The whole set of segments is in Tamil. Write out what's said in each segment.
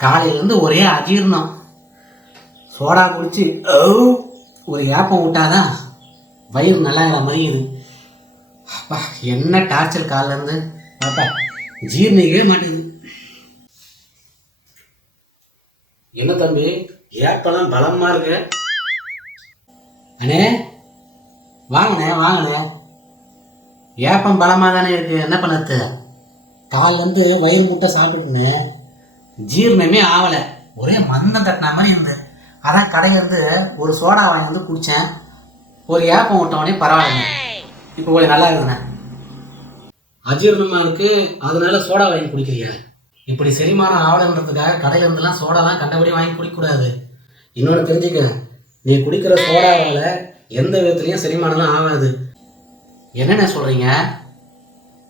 காலையிலேருந்து ஒரே அஜீர்ணம். சோடா குடிச்சு ஒரு ஏப்பம் விட்டாதான் வயிறு நல்லாங்கிற மாதிரியுது. அப்பா என்ன டார்ச்சர் காலிலேருந்து அப்பா ஜீர்ணிக்கவே மாட்டேங்குது. என்ன தம்பி ஏப்பெல்லாம் பலமாக இருக்கு? அண்ணே வாங்கண்ணே வாங்கண்ணே. ஏப்பம் பலமாக தானே இருக்கு, என்ன பண்ணது? காலிலேருந்து வயிறு முட்டை சாப்பிட்டுன்னு ஜீரணமே ஆகலை, ஒரே மந்தம் தட்டின மாதிரி இருந்தது. அதான் கடையிலேருந்து ஒரு சோடா வாங்கி வந்து குடித்தேன். ஒரு ஏப்பம் விட்டவொடனே பரவாயில்லைங்க, இப்போ கொஞ்சம் நல்லா இருக்குதுண்ணே. அஜீரணமாக இருக்குது, அதனால சோடா வாங்கி குடிக்கிறியா? இப்படி செரிமானம் ஆகலைன்றதுக்காக கடையிலேருந்துலாம் சோடாலாம் கண்டபடி வாங்கி குடிக்கக்கூடாது. இன்னொன்று தெரிஞ்சுக்க, நீ குடிக்கிற சோடாவால் எந்த விதத்துலையும் செரிமானம்லாம் ஆகாது. என்னென்ன சொல்கிறீங்க?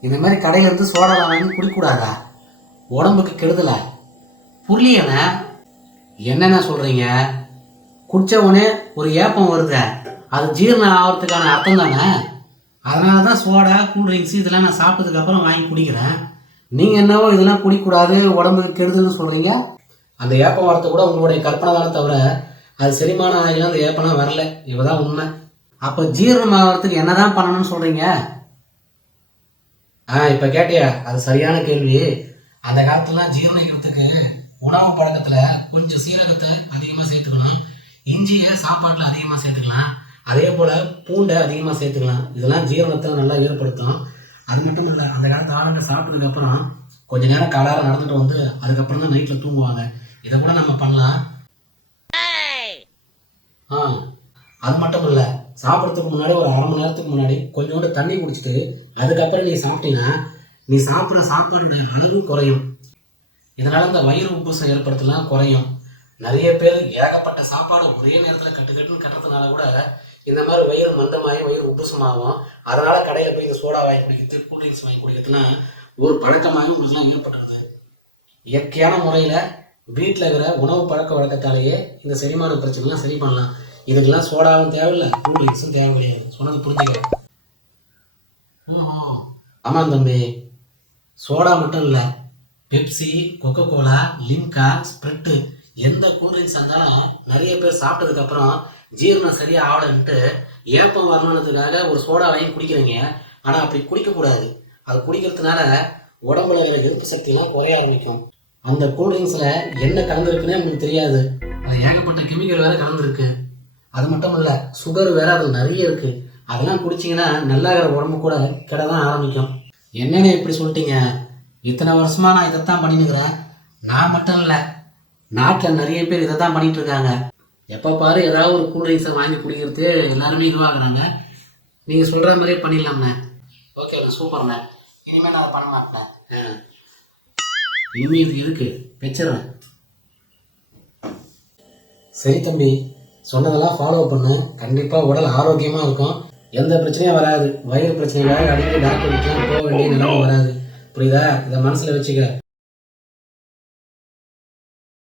இந்த மாதிரி கடையிலேருந்து சோடாலாம் வாங்கி குடிக்கக்கூடாதா? உடம்புக்கு கெடுதல? புரியல. என்னென்ன சொல்கிறீங்க? குடித்த உடனே ஒரு ஏப்பம் வருது, அது ஜீரணம் ஆகிறதுக்கான அர்த்தம் தானே. அதனால தான் சோடா கூல்ட்ரிங்க்ஸ் இதெல்லாம் நான் சாப்பிட்டதுக்கப்புறம் வாங்கி குடிக்கிறேன். நீங்கள் என்னவோ இதெல்லாம் குடிக்கூடாது உடம்புக்கு கெடுதல்னு சொல்கிறீங்க. அந்த ஏப்பம் வரத்தை கூட உங்களுடைய கற்பனை தானே தவிர அது செரிமானம் ஆகிலாம் அந்த ஏப்பம்லாம் வரல. இவதான் உண்மை. அப்போ ஜீரணம் ஆகிறதுக்கு என்ன தான் பண்ணணும்னு சொல்கிறீங்க? இப்போ கேட்டியா, அது சரியான கேள்வி. அந்த காலத்துலலாம் ஜீரணிக்கிறதுக்கு உணவு பழக்கத்தில் கொஞ்சம் சீரகத்தை அதிகமாக சேர்த்துக்கணும், இஞ்சியை சாப்பாட்டில் அதிகமாக சேர்த்துக்கலாம், அதே போல் பூண்டை அதிகமாக சேர்த்துக்கலாம். இதெல்லாம் ஜீரணத்தை நல்லா ஏற்படுத்தும். அது மட்டும் இல்லை, அந்த காலத்து ஆளுங்க சாப்பிட்டதுக்கப்புறம் கொஞ்ச நேரம் காலார நடந்துட்டு வந்து அதுக்கப்புறம் தான் நைட்டில் தூங்குவாங்க. இதை கூட நம்ம பண்ணலாம். அது மட்டும் இல்லை, சாப்பிட்றதுக்கு முன்னாடி ஒரு அரை மணி நேரத்துக்கு முன்னாடி கொஞ்சோண்டு தண்ணி குடிச்சிட்டு அதுக்கப்புறம் நீ சாப்பிட்டீங்கன்னா நீ சாப்பிட்ற சாப்பாடுடைய அளவு குறையும். இதனால் இந்த வயிறு உப்புசம் ஏற்படுத்தலாம் குறையும். நிறைய பேர் ஏகப்பட்ட சாப்பாடு ஒரே நேரத்தில் கட்டுன்னு கட்டுறதுனால கூட இந்த மாதிரி வயிறு மந்தமாகி வயிறு உப்புசமாகும். அதனால் கடையில் போய் இந்த சோடா வாங்கி குடிக்கிறது, கூல்ட்ரிங்க்ஸ் வாங்கி குடிக்கிறதுனா ஒரு பழக்கமாகி உங்களுக்குலாம் ஏற்பட்டுருது. இயற்கையான முறையில் வீட்டில் இருக்கிற உணவு பழக்க வழக்கத்தாலேயே இந்த செரிமான பிரச்சனைலாம் சரி பண்ணலாம். இதுக்கெல்லாம் சோடாவும் தேவையில்லை, கூல்ட்ரிங்க்ஸும் தேவை கிடையாது. சொன்னது புரிஞ்சுக்க. ஆமாம் தம்பி, சோடா மட்டும் இல்லை, பெப்சி, கொக்கோ கோலா, லிம்கா, ஸ்ப்ரிட்டு எந்த கூல்ட்ரிங்க்ஸ் இருந்தாலும் நிறைய பேர் சாப்பிட்டதுக்கப்புறம் ஜீரணம் சரியாக ஆகலைன்ட்டு ஏப்பம் வரணுன்றதுக்காக ஒரு சோடா வாங்கி குடிக்கிறீங்க. ஆனால் அப்படி குடிக்கக்கூடாது. அது குடிக்கிறதுனால உடம்புல இருக்கிற எதிர்ப்பு சக்தியெல்லாம் குறைய ஆரம்பிக்கும். அந்த கூல்ட்ரிங்க்ஸில் என்ன கலந்துருக்குன்னே உங்களுக்கு தெரியாது. அது ஏகப்பட்ட கெமிக்கல் வேறு கலந்துருக்கு. அது மட்டும் இல்லை, சுகர் வேறு அதில் நிறைய இருக்குது. அதெல்லாம் குடிச்சிங்கன்னா நல்லா இருக்கிற உடம்பு கூட கெட தான் ஆரம்பிக்கும். என்னென்ன இப்படி சொல்லிட்டீங்க? இத்தனை வருஷமாக நான் இதைத்தான் பண்ணினுக்கிறேன். நான் மட்டும் இல்லை, நாட்டில் நிறைய பேர் இதை தான் பண்ணிகிட்டு இருக்காங்க. எப்போ பாரு ஏதாவது ஒரு கூல்ட்ரிங்க்ஸை வாங்கி குடிக்கிறது எல்லாருமே இதுவாகிறாங்க. நீங்கள் சொல்கிற மாதிரியே பண்ணிடலாம்ண்ணே. ஓகேண்ணே, சூப்பர்ண்ணே. இனிமேல் நான் அதை பண்ண மாட்டேன். இனிமேல் இது எதுக்கு வச்சிடறேன். சரி தம்பி, சொன்னதெல்லாம் ஃபாலோ பண்ணு. கண்டிப்பாக உடல் ஆரோக்கியமாக இருக்கும், எந்த பிரச்சனையும் வராது. வயிறு பிரச்சனையாக அடிக்கடி டாக்டர் வீட்டுலாம் போக வேண்டிய நிலைமை வராது. புரியுதா? இதை மனசில் வச்சுக்க.